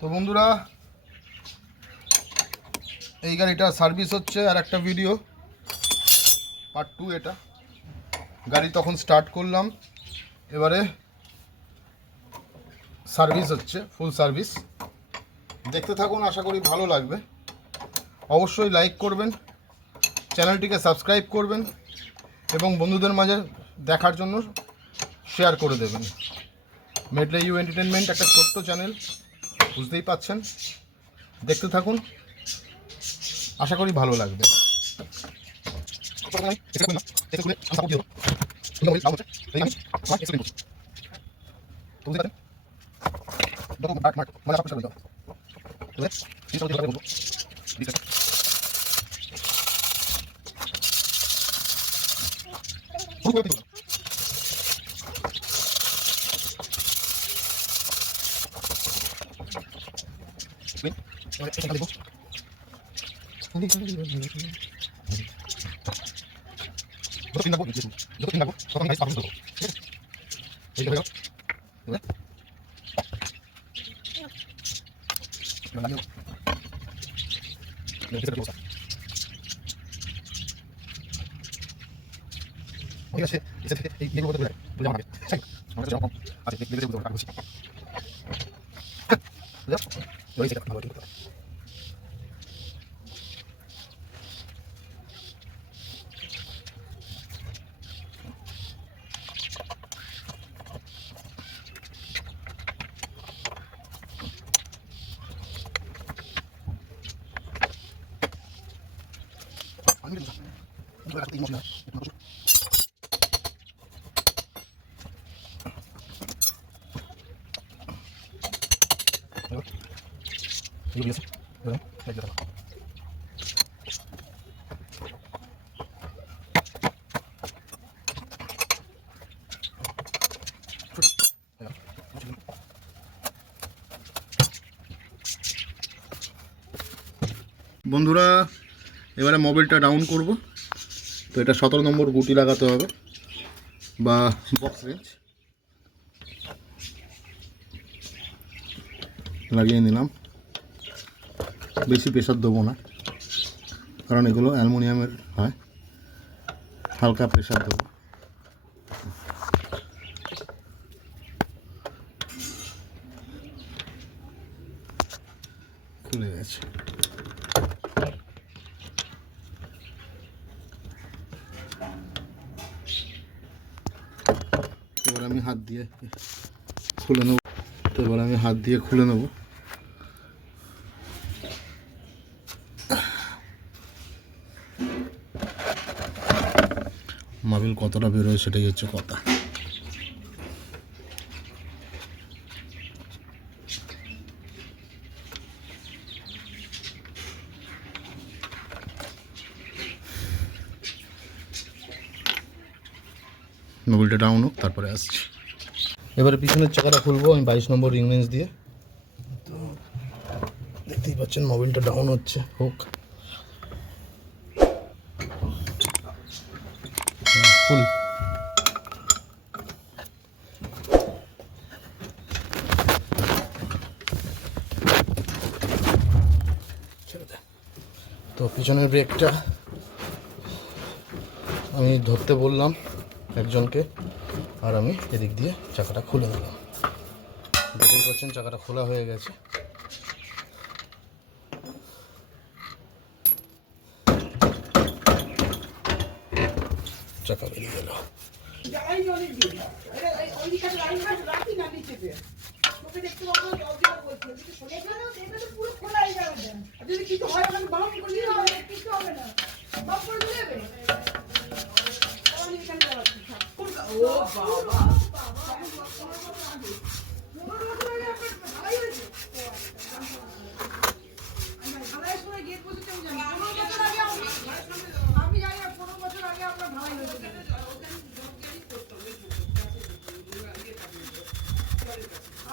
তো বন্ধুরা, এই গাড়িটা সার্ভিস হচ্ছে, আর একটা ভিডিও পার্ট 2 এটা। গাড়ি তখন স্টার্ট করলাম, এবারে সার্ভিস হচ্ছে, ফুল সার্ভিস। দেখতে থাকুন, আশা করি ভালো লাগবে। অবশ্যই লাইক করবেন, চ্যানেলটিকে সাবস্ক্রাইব করবেন এবং বন্ধুদের মাঝে দেখার জন্য শেয়ার করে দেবেন। মেডলে ইউ এন্টারটেনমেন্ট একটা ছোট্ট চ্যানেল, বুঝতেই পাচ্ছেন। দেখতে থাকুন, আশা করি ভালো লাগবে। বন্ধুরা, এবারে মোবাইলটা ডাউন করব। তো এটা 17 নম্বর গুটি লাগাতে হবে বা বক্স রেঞ্জ লাগিয়ে নিলাম। বেশি প্রেশার দেবো না, কারণ এগুলো অ্যালুমিনিয়ামের হয়। হালকা প্রেশার দেবো। খুলে গেছে। এবার আমি হাত দিয়ে খুলে নেব। তো এবার আমি হাত দিয়ে খুলে নেব। মাবিল কতটা বেরোয় সেটাই হচ্ছে কথা। মোবাইলটা ডাউন হোক, তারপরে আসছি। এবারে পিছনের চাকাটা খুলবো আমি 22 নম্বর রিং রেঞ্জ দিয়ে। তো দেখতেই পাচ্ছেন মোবাইলটা ডাউন হচ্ছে, হোক ফুল। তো পিছনের ব্রেকটা আমি ধরতে বললাম একজনকে, আর আমি এদিক দিয়ে চাকাটা খুলে নিলাম। দেখতেই পাচ্ছেন চাকাটা খোলা হয়ে গেছে। চাকা বেরিয়ে গেল।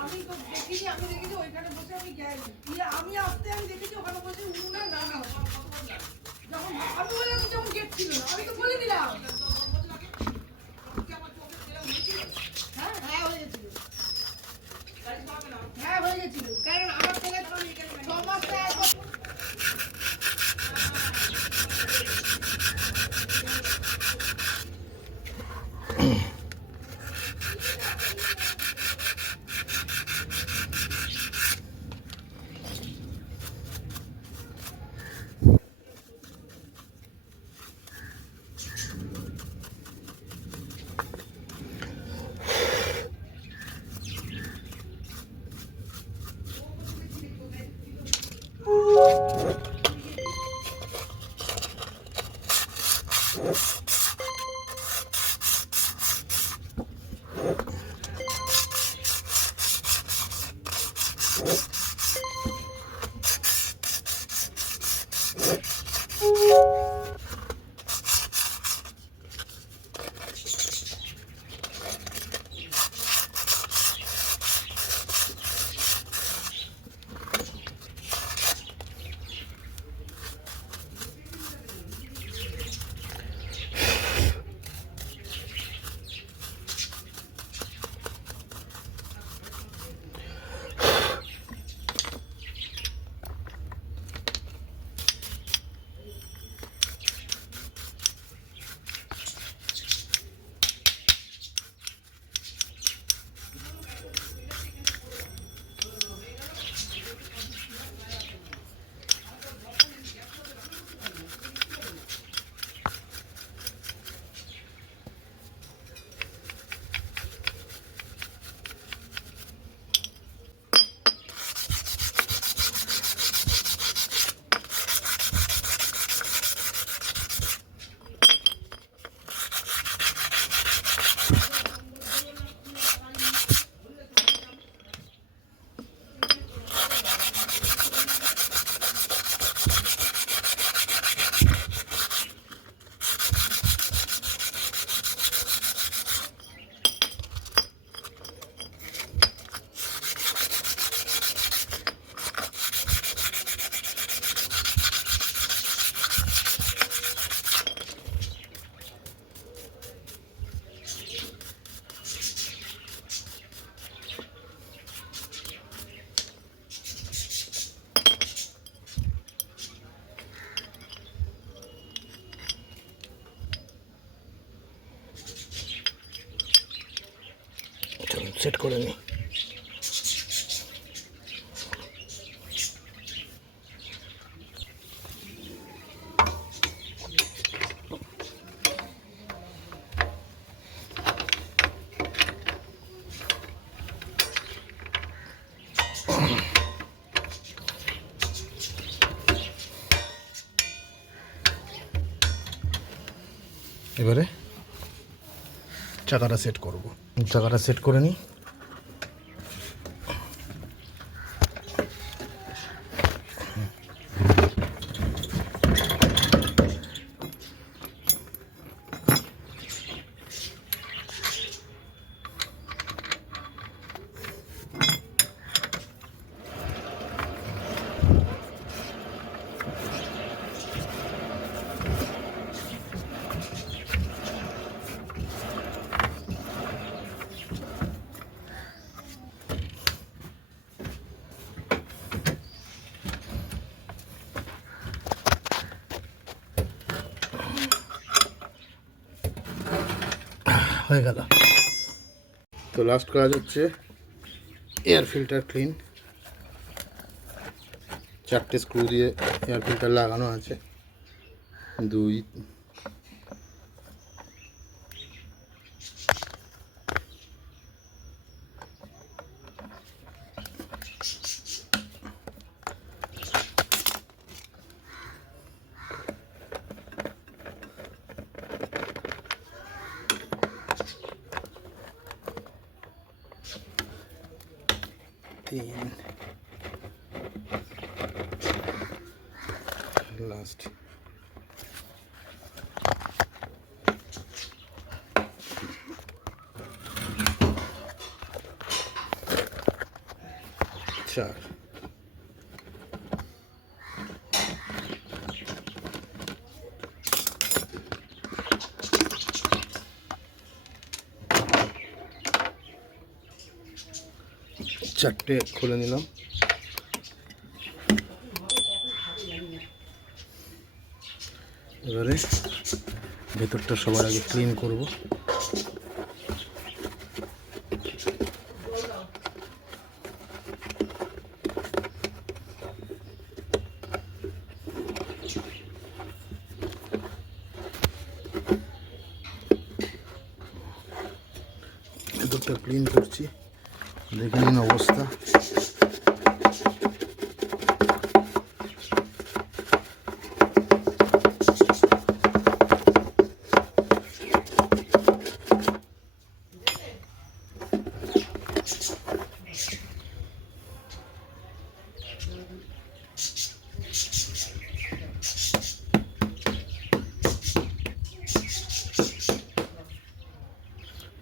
আমি তো দেখিনি, আমি দেখেছি ওইখানে বসে আমি আমি আসতে আমি দেখেছি ওখানে বসে উনুনে রান্না হচ্ছে। যখন আমি বললাম যখন গেট ছিল না, আমি তো বলে দিলাম। হ্যাঁ হ্যাঁ হয়ে গেছিল, হ্যাঁ হয়ে গেছিল, কারণ আমার থেকে করে নিই। এবারে চাকাটা সেট করব। চাকাটা সেট করে নিই। হয়ে গেল। তো লাস্ট কাজ হচ্ছে এয়ার ফিল্টার ক্লিন। 4টে স্ক্রু দিয়ে এয়ার ফিল্টার লাগানো আছে। 2 3 লাস্ট। চার। চারটে খুলে নিলাম। এবারে ভেতরটা সবার আগে ক্লিন করব। ভেতরটা ক্লিন করছি, দেখে নিন অবস্থা।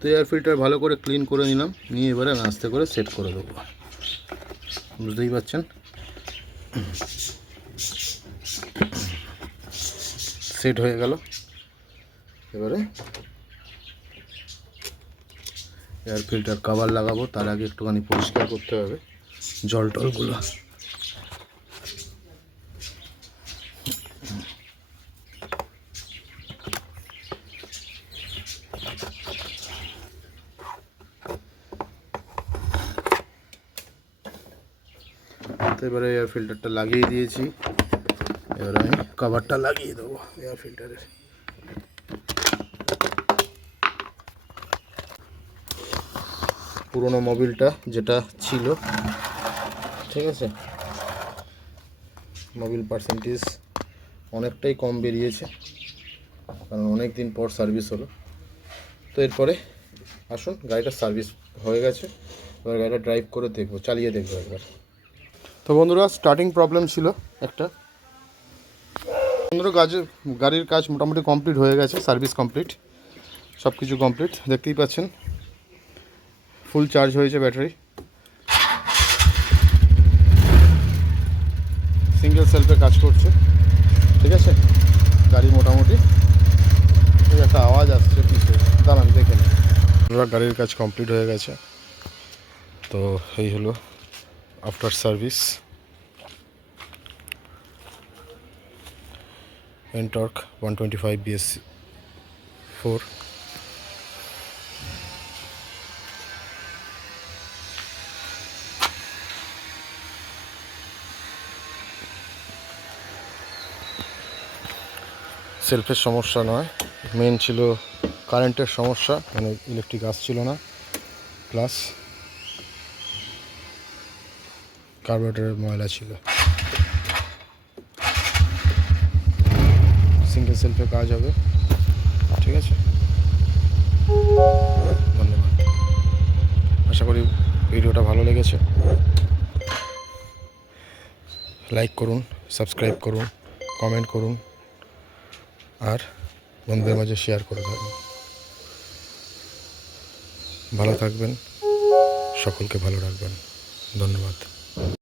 তো এয়ার ফিল্টার ভালো করে ক্লিন করে নিলাম, নিয়ে এবারে আমি আস্তে করে সেট করে দেবো। বুঝতেই পারছেন, সেট হয়ে গেল। এবারে এয়ার ফিল্টার কভার লাগাবো, তার আগে একটুখানি পরিষ্কার করতে হবে জল টলগুলো। তো এবারে এয়ার ফিল্টারটা লাগিয়ে দিয়েছি, এবারে আমি কভারটা লাগিয়ে দেবো এয়ার ফিল্টারের। পুরোনো মোবিলটা যেটা ছিল, ঠিক আছে, মোবিল পার্সেন্টেজ অনেকটাই কম বেরিয়েছে, কারণ অনেক দিন পর সার্ভিস হলো। তো এরপরে আসুন, গাড়িটা সার্ভিস হয়ে গেছে, এবার গাড়িটা ড্রাইভ করে দেখবো, চালিয়ে দেখবো একবার। তো বন্ধুরা, স্টার্টিং প্রবলেম ছিল একটা। বন্ধুরা, গাড়ির কাজ মোটামুটি কমপ্লিট হয়ে গেছে, সার্ভিস কমপ্লিট, সব কিছু কমপ্লিট, দেখতেই পাচ্ছেন। ফুল চার্জ হয়েছে ব্যাটারি, সিঙ্গেল সেলফে কাজ করছে, ঠিক আছে। গাড়ি মোটামুটি, একটা আওয়াজ আসছে পিছনে, দাঁড়ান দেখে নিন। গাড়ির কাজ কমপ্লিট হয়ে গেছে। তো এই হলো আফটার সার্ভিস। এনটর্ক 125 BS4। সেলফের সমস্যা নয়, মেন ছিল কারেন্টের সমস্যা, মানে ইলেকট্রিক আসছিল না, প্লাস কার্বোরেটরের ময়লা ছিল। সিঙ্গেল সেলফে কাজ হবে, ঠিক আছে। ধন্যবাদ, আশা করি ভিডিওটা ভালো লেগেছে। লাইক করুন, সাবস্ক্রাইব করুন, কমেন্ট করুন, আর বন্ধুদের মাঝে শেয়ার করে থাকুন। ভালো থাকবেন, সকলকে ভালো রাখবেন। ধন্যবাদ।